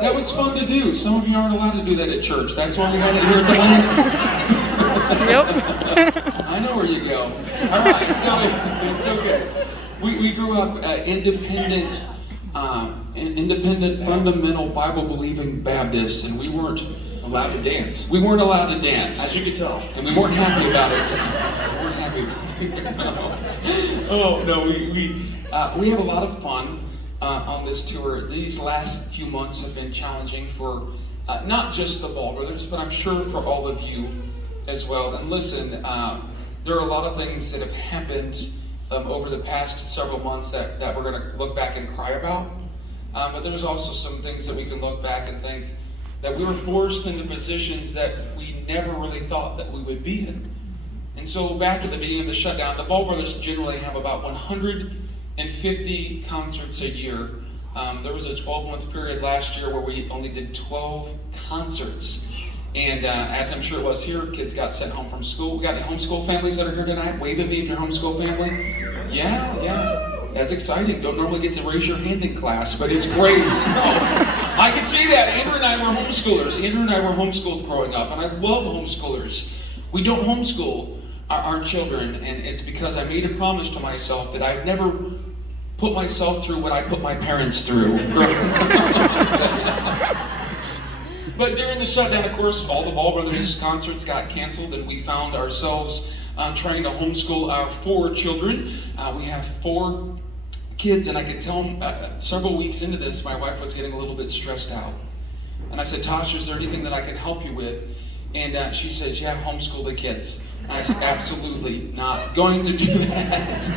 That was fun to do. Some of you aren't allowed to do that at church. That's why we had it here at the Land. Yep. I know where you go. All right, so it's okay. We grew up independent, fundamental, Bible-believing Baptists, and we weren't allowed to dance. We weren't allowed to dance. As you could tell. And we weren't happy about it. We weren't happy about it. Oh, no, we have a lot of fun on this tour. These last few months have been challenging for not just the Ball Brothers, but I'm sure for all of you as well. And listen, there are a lot of things that have happened over the past several months that we're going to look back and cry about. But there's also some things that we can look back and think that we were forced into positions that we never really thought that we would be in. And so back at the beginning of the shutdown, the Ball Brothers generally have about 150 concerts a year. There was a 12-month period last year where we only did 12 concerts. And as I'm sure it was here, kids got sent home from school. We got the homeschool families that are here tonight. Wave at me if you're a homeschool family. Yeah. That's exciting. Don't normally get to raise your hand in class, but it's great. No, I can see that. Andrew and I were homeschoolers. Andrew and I were homeschooled growing up, and I love homeschoolers. We don't homeschool our children, and it's because I made a promise to myself that I'd never put myself through what I put my parents through. But during the shutdown, of course, all the Ball Brothers concerts got canceled, and we found ourselves trying to homeschool our 4 children. We have 4 kids, and I could tell several weeks into this, my wife was getting a little bit stressed out. And I said, Tasha, is there anything that I can help you with? And she says, yeah, homeschool the kids. And I said, absolutely not going to do that.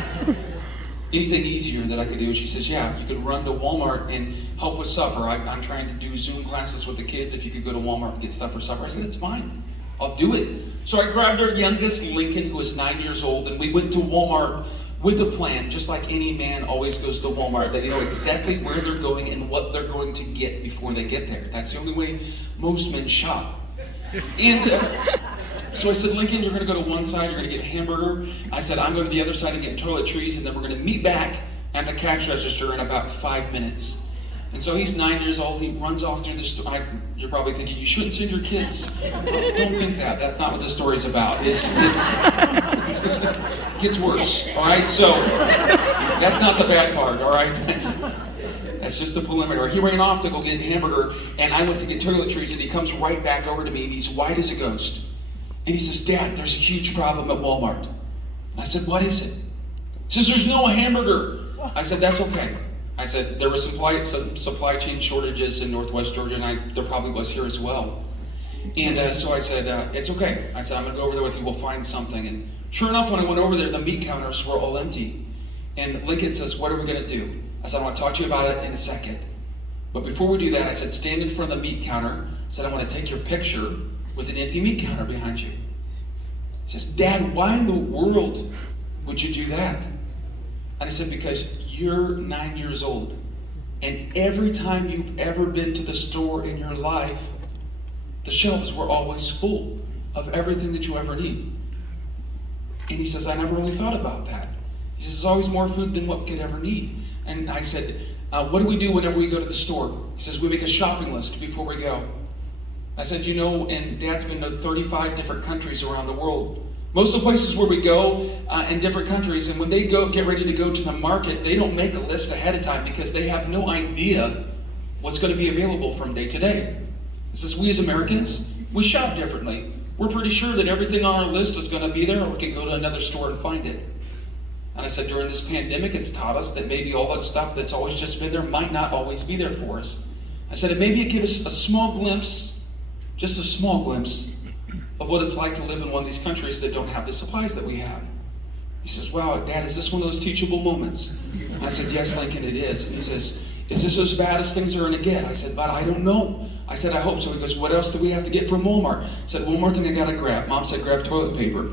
Anything easier that I could do? She says, yeah, you could run to Walmart and help with supper. I'm trying to do Zoom classes with the kids. If you could go to Walmart and get stuff for supper. I said, that's fine. I'll do it. So I grabbed our youngest, Lincoln, who is 9 years old, and we went to Walmart with a plan, just like any man always goes to Walmart. They know exactly where they're going and what they're going to get before they get there. That's the only way most men shop. And so I said, Lincoln, you're going to go to one side, you're going to get a hamburger. I said, I'm going to the other side and get toiletries, and then we're going to meet back at the cash register in about 5 minutes. And so he's 9 years old, he runs off through the store. You're probably thinking, you shouldn't send your kids. Don't think that. That's not what this story's about. It gets worse, all right? So that's not the bad part, all right? That's just the preliminary. He ran off to go get a hamburger, and I went to get toiletries, and he comes right back over to me, and he's white as a ghost. And he says, Dad, there's a huge problem at Walmart. And I said, what is it? He says, there's no hamburger. I said, that's okay. I said, there were some supply chain shortages in Northwest Georgia, and there probably was here as well. And so I said, it's okay. I said, I'm going to go over there with you. We'll find something. And sure enough, when I went over there, the meat counters were all empty. And Lincoln says, what are we going to do? I said, I want to talk to you about it in a second. But before we do that, I said, stand in front of the meat counter. I said, I want to take your picture with an empty meat counter behind you. He says, Dad, why in the world would you do that? And I said, because you're 9 years old, and every time you've ever been to the store in your life, the shelves were always full of everything that you ever need. And he says, I never really thought about that. He says, there's always more food than what we could ever need. And I said, what do we do whenever we go to the store? He says, we make a shopping list before we go. I said, and Dad's been to 35 different countries around the world. Most of the places where we go in different countries, and when they get ready to go to the market, they don't make a list ahead of time because they have no idea what's going to be available from day to day. It says, we as Americans, we shop differently. We're pretty sure that everything on our list is going to be there, or we can go to another store and find it. And I said, during this pandemic, it's taught us that maybe all that stuff that's always just been there might not always be there for us. I said, and maybe it gives us a small glimpse, just a small glimpse, of what it's like to live in one of these countries that don't have the supplies that we have. He says, wow, Dad, is this one of those teachable moments? I said, yes, Lincoln, it is. And he says, is this as bad as things are going to get? I said, but I don't know. I said, I hope so. He goes, what else do we have to get from Walmart? I said, one more thing I got to grab. Mom said, grab toilet paper.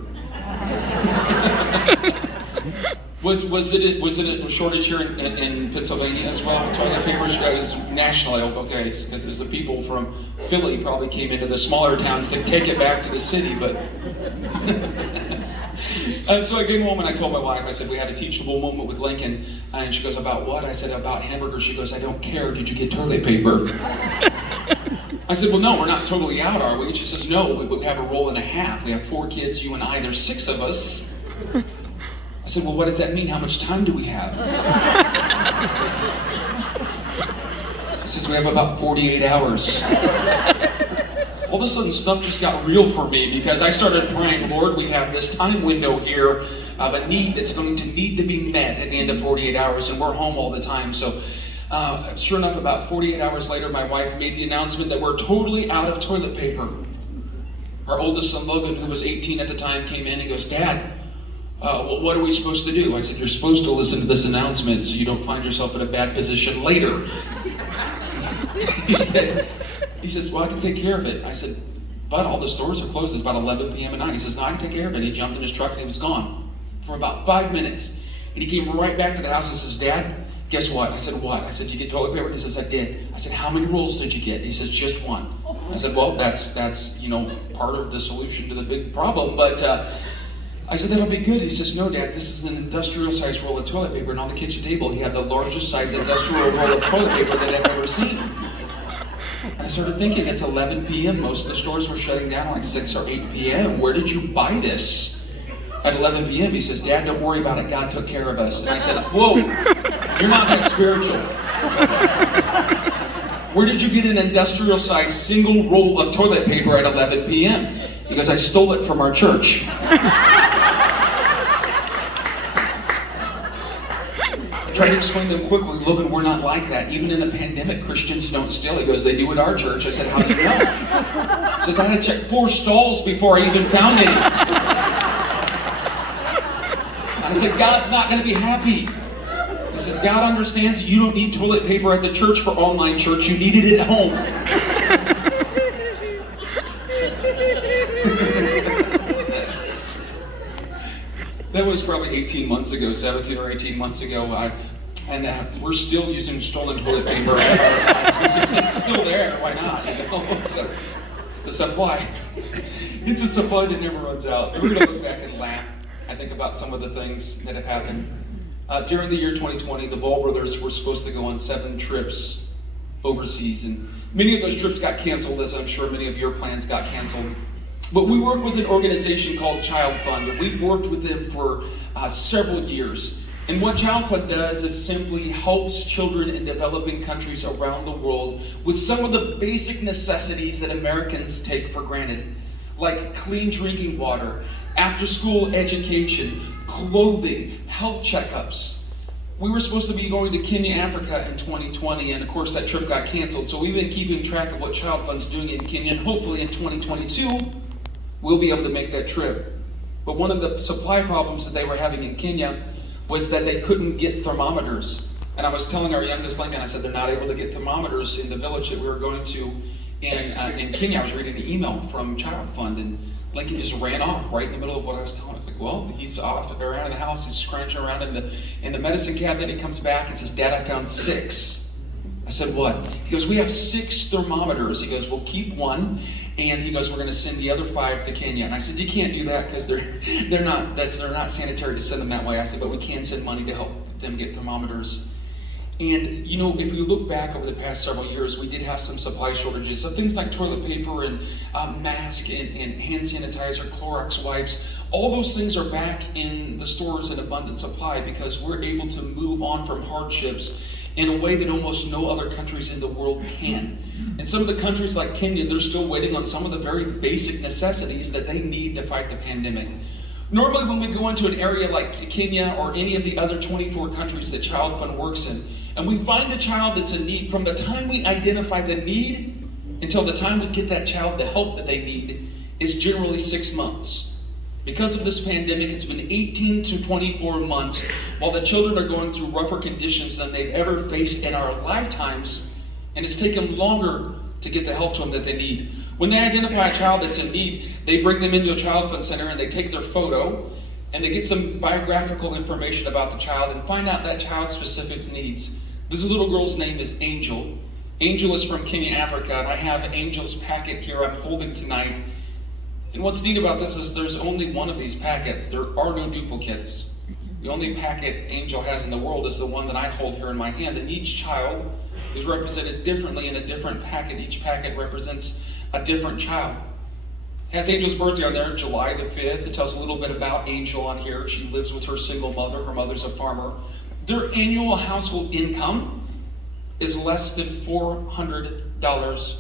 Was it a shortage here in Pennsylvania as well? Toilet paper is nationally okay, because there's the people from Philly probably came into the smaller towns that take it back to the city, but so I came home and I told my wife, I said, we had a teachable moment with Lincoln, and she goes, about what? I said, about hamburgers. She goes, I don't care. Did you get toilet paper? I said, well, no, we're not totally out, are we? She says, no, we have a roll and a half. We have 4 kids, you and I, there's 6 of us. I said, well, what does that mean? How much time do we have? She says, we have about 48 hours. All of a sudden, stuff just got real for me because I started praying, Lord, we have this time window here of a need that's going to need to be met at the end of 48 hours, and we're home all the time. So sure enough, about 48 hours later, my wife made the announcement that we're totally out of toilet paper. Our oldest son, Logan, who was 18 at the time, came in and goes, Dad, what are we supposed to do? I said, you're supposed to listen to this announcement so you don't find yourself in a bad position later. He says, well, I can take care of it. I said, but all the stores are closed. It's about 11 p.m. at night. He says, no, I can take care of it. He jumped in his truck and he was gone for about 5 minutes. And he came right back to the house and says, Dad, guess what? I said, what? I said, did you get toilet paper? And he says, I did. I said, how many rolls did you get? He says, just 1. I said, well, that's part of the solution to the big problem. But I said, that'll be good. He says, no, Dad, this is an industrial-sized roll of toilet paper. And on the kitchen table, he had the largest size industrial roll of toilet paper that I've ever seen. And I started thinking, it's 11 p.m. Most of the stores were shutting down like 6 or 8 p.m. Where did you buy this? At 11 p.m., he says, Dad, don't worry about it. God took care of us. And I said, whoa, you're not that spiritual. Where did you get an industrial-sized single roll of toilet paper at 11 p.m.? He goes, I stole it from our church. I tried to explain to them quickly, Logan, we're not like that. Even in the pandemic, Christians don't steal. He goes, they do at our church. I said, how do you know? He says, I had to check 4 stalls before I even found any. And I said, God's not going to be happy. He says, God understands you don't need toilet paper at the church for online church. You need it at home. That was probably 18 months ago, 17 or 18 months ago. We're still using stolen toilet paper at our house. It's still there. Why not? So, it's the supply. It's a supply that never runs out. We're going to look back and laugh. I think about some of the things that have happened. During the year 2020, the Ball brothers were supposed to go on 7 trips overseas. And many of those trips got canceled, as I'm sure many of your plans got canceled. But we work with an organization called Child Fund, and we've worked with them for several years. And what Child Fund does is simply helps children in developing countries around the world with some of the basic necessities that Americans take for granted, like clean drinking water, after-school education, clothing, health checkups. We were supposed to be going to Kenya, Africa in 2020, and of course that trip got canceled. So we've been keeping track of what Child Fund's doing in Kenya, and hopefully in 2022, we'll be able to make that trip. But one of the supply problems that they were having in Kenya was that they couldn't get thermometers. And I was telling our youngest Lincoln, I said they're not able to get thermometers in the village that we were going to in Kenya. I was reading an email from Child Fund, and Lincoln just ran off right in the middle of what I was telling him. I was like, well, he's off around in the house, he's scrounging around in the medicine cabinet. He comes back and says, Dad, I found 6. I said, what? He goes, we have 6 thermometers. He goes, we'll keep 1. And he goes, we're going to send the other 5 to Kenya. And I said, you can't do that because they're not sanitary to send them that way. I said, but we can send money to help them get thermometers. And if you look back over the past several years, we did have some supply shortages. So things like toilet paper and mask and hand sanitizer, Clorox wipes, all those things are back in the stores in abundant supply because we're able to move on from hardships in a way that almost no other countries in the world can. And some of the countries like Kenya, they're still waiting on some of the very basic necessities that they need to fight the pandemic. Normally when we go into an area like Kenya or any of the other 24 countries that Child Fund works in, and we find a child that's in need, from the time we identify the need until the time we get that child the help that they need is generally 6 months. Because of this pandemic, it's been 18 to 24 months while the children are going through rougher conditions than they've ever faced in our lifetimes, and it's taken longer to get the help to them that they need. When they identify a child that's in need, they bring them into a Child Fund Center and they take their photo and they get some biographical information about the child and find out that child's specific needs. This little girl's name is Angel. Angel is from Kenya, Africa, and I have Angel's packet here I'm holding tonight. And what's neat about this is there's only one of these packets. There are no duplicates. The only packet Angel has in the world is the one that I hold here in my hand. And each child is represented differently in a different packet. Each packet represents a different child. It has Angel's birthday on there, July the 5th. It tells a little bit about Angel on here. She lives with her single mother. Her mother's a farmer. Their annual household income is less than $400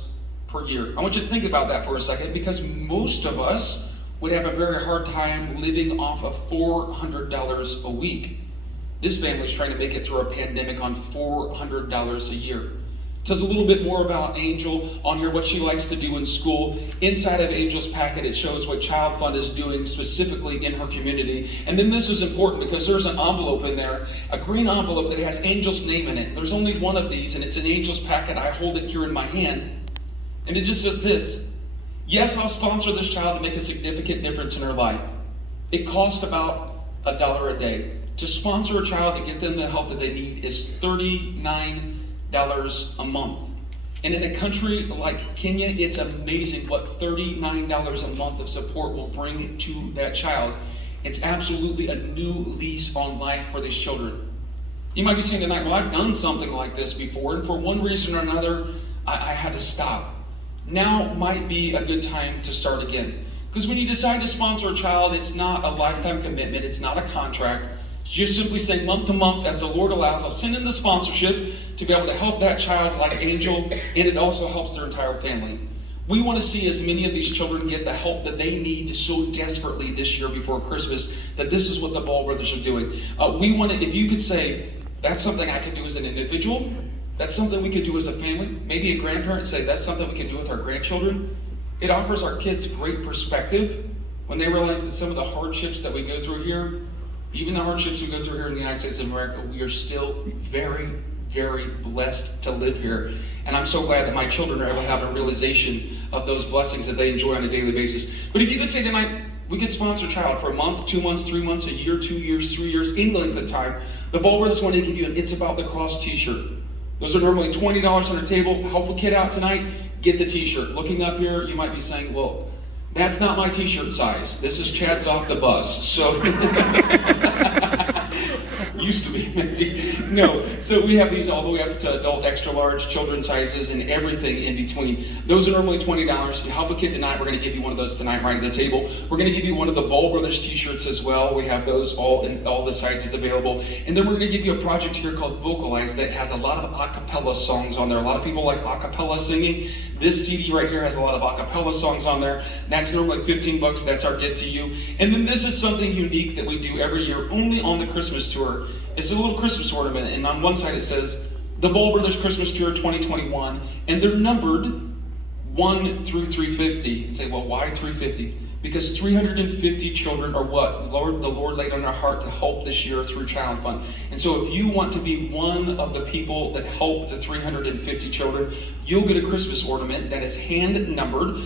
per year. I want you to think about that for a second, because most of us would have a very hard time living off of $400 a week. This family's trying to make it through a pandemic on $400 a year. It tells a little bit more about Angel on here, what she likes to do in school. Inside of Angel's packet, it shows what Child Fund is doing specifically in her community. And then this is important because there's an envelope in there, a green envelope that has Angel's name in it. There's only one of these, and it's in Angel's packet. I hold it here in my hand. And it just says this: yes, I'll sponsor this child to make a significant difference in her life. It costs about $1 a day. To sponsor a child to get them the help that they need is $39 a month. And in a country like Kenya, it's amazing what $39 a month of support will bring to that child. It's absolutely a new lease on life for these children. You might be saying tonight, well, I've done something like this before, and for one reason or another, I had to stop. Now might be a good time to start again. Because when you decide to sponsor a child, it's not a lifetime commitment, it's not a contract. You're simply saying month to month, as the Lord allows, I'll send in the sponsorship to be able to help that child like Angel, and it also helps their entire family. We want to see as many of these children get the help that they need so desperately this year before Christmas, that this is what the Ball Brothers are doing. We want to, if you could say, that's something I could do as an individual, that's something we could do as a family, maybe a grandparent say, that's something we can do with our grandchildren. It offers our kids great perspective when they realize that some of the hardships that we go through here, even the hardships we go through here in the United States of America, we are still very, very blessed to live here. And I'm so glad that my children are able to have a realization of those blessings that they enjoy on a daily basis. But if you could say tonight, we could sponsor a child for a month, 2 months, 3 months, a year, 2 years, 3 years, any length of time, the Ball Brothers want to give you an It's About the Cross t-shirt. Those are normally $20 on a table. Help a kid out tonight, get the t-shirt. Looking up here, you might be saying, well, that's not my t-shirt size. This is Chad's off the bus. So, used to be maybe. No, so we have these all the way up to adult, extra large, children's sizes, and everything in between. Those are normally $20. You help a kid tonight, we're going to give you one of those tonight right at the table. We're going to give you one of the Ball Brothers t-shirts as well. We have those all in all the sizes available. And then we're going to give you a project here called Vocalize that has a lot of a cappella songs on there. A lot of people like a cappella singing. This CD right here has a lot of a cappella songs on there. That's normally $15. That's our gift to you. And then this is something unique that we do every year, only on the Christmas tour. It's a little Christmas ornament, and on one side it says, the Ball Brothers Christmas Tour 2021, and they're numbered 1 through 350. And say, well, why 350? Because 350 children are what the Lord laid on our heart to help this year through Child Fund. And so if you want to be one of the people that help the 350 children, you'll get a Christmas ornament that is hand numbered.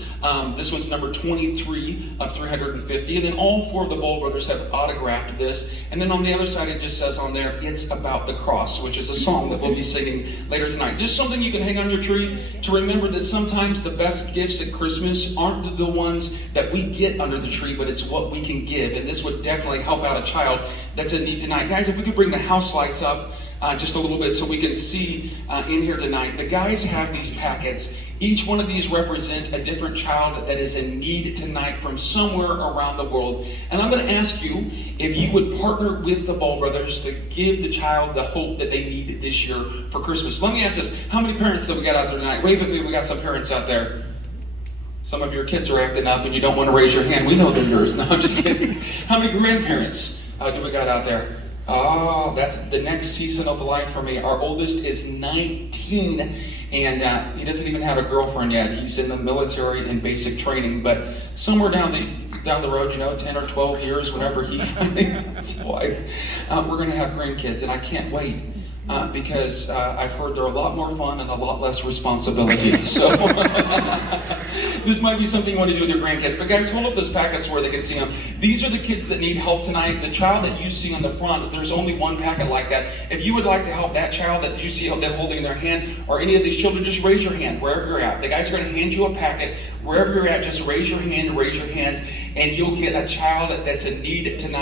This one's number 23 of 350. And then all 4 of the Ball Brothers have autographed this. And then on the other side, it just says on there, It's About the Cross, which is a song that we'll be singing later tonight. Just something you can hang on your tree to remember that sometimes the best gifts at Christmas aren't the ones that we get under the tree, but it's what we can give. And this would definitely help out a child that's in need tonight. Guys, if we could bring the house lights up just a little bit so we can see in here tonight. The guys have these packets. Each one of these represent a different child that is in need tonight from somewhere around the world. And I'm going to ask you if you would partner with the Ball Brothers to give the child the hope that they need this year for Christmas. Let me ask this. How many parents that we got out there tonight? Wave at me. We got some parents out there. Some of your kids are acting up and you don't want to raise your hand. We know they're yours. No, I'm just kidding. How many grandparents do we got out there? Oh, that's the next season of life for me. Our oldest is 19, and he doesn't even have a girlfriend yet. He's in the military in basic training, but somewhere down the road, 10 or 12 years, whenever he finds a wife, we're going to have grandkids, and I can't wait. Because I've heard they're a lot more fun and a lot less responsibility. So this might be something you want to do with your grandkids. But guys, hold up those packets where they can see them. These are the kids that need help tonight. The child that you see on the front, there's only one packet like that. If you would like to help that child that you see them holding in their hand, or any of these children, just raise your hand wherever you're at. The guys are going to hand you a packet. Wherever you're at, just raise your hand, and you'll get a child that's in need tonight.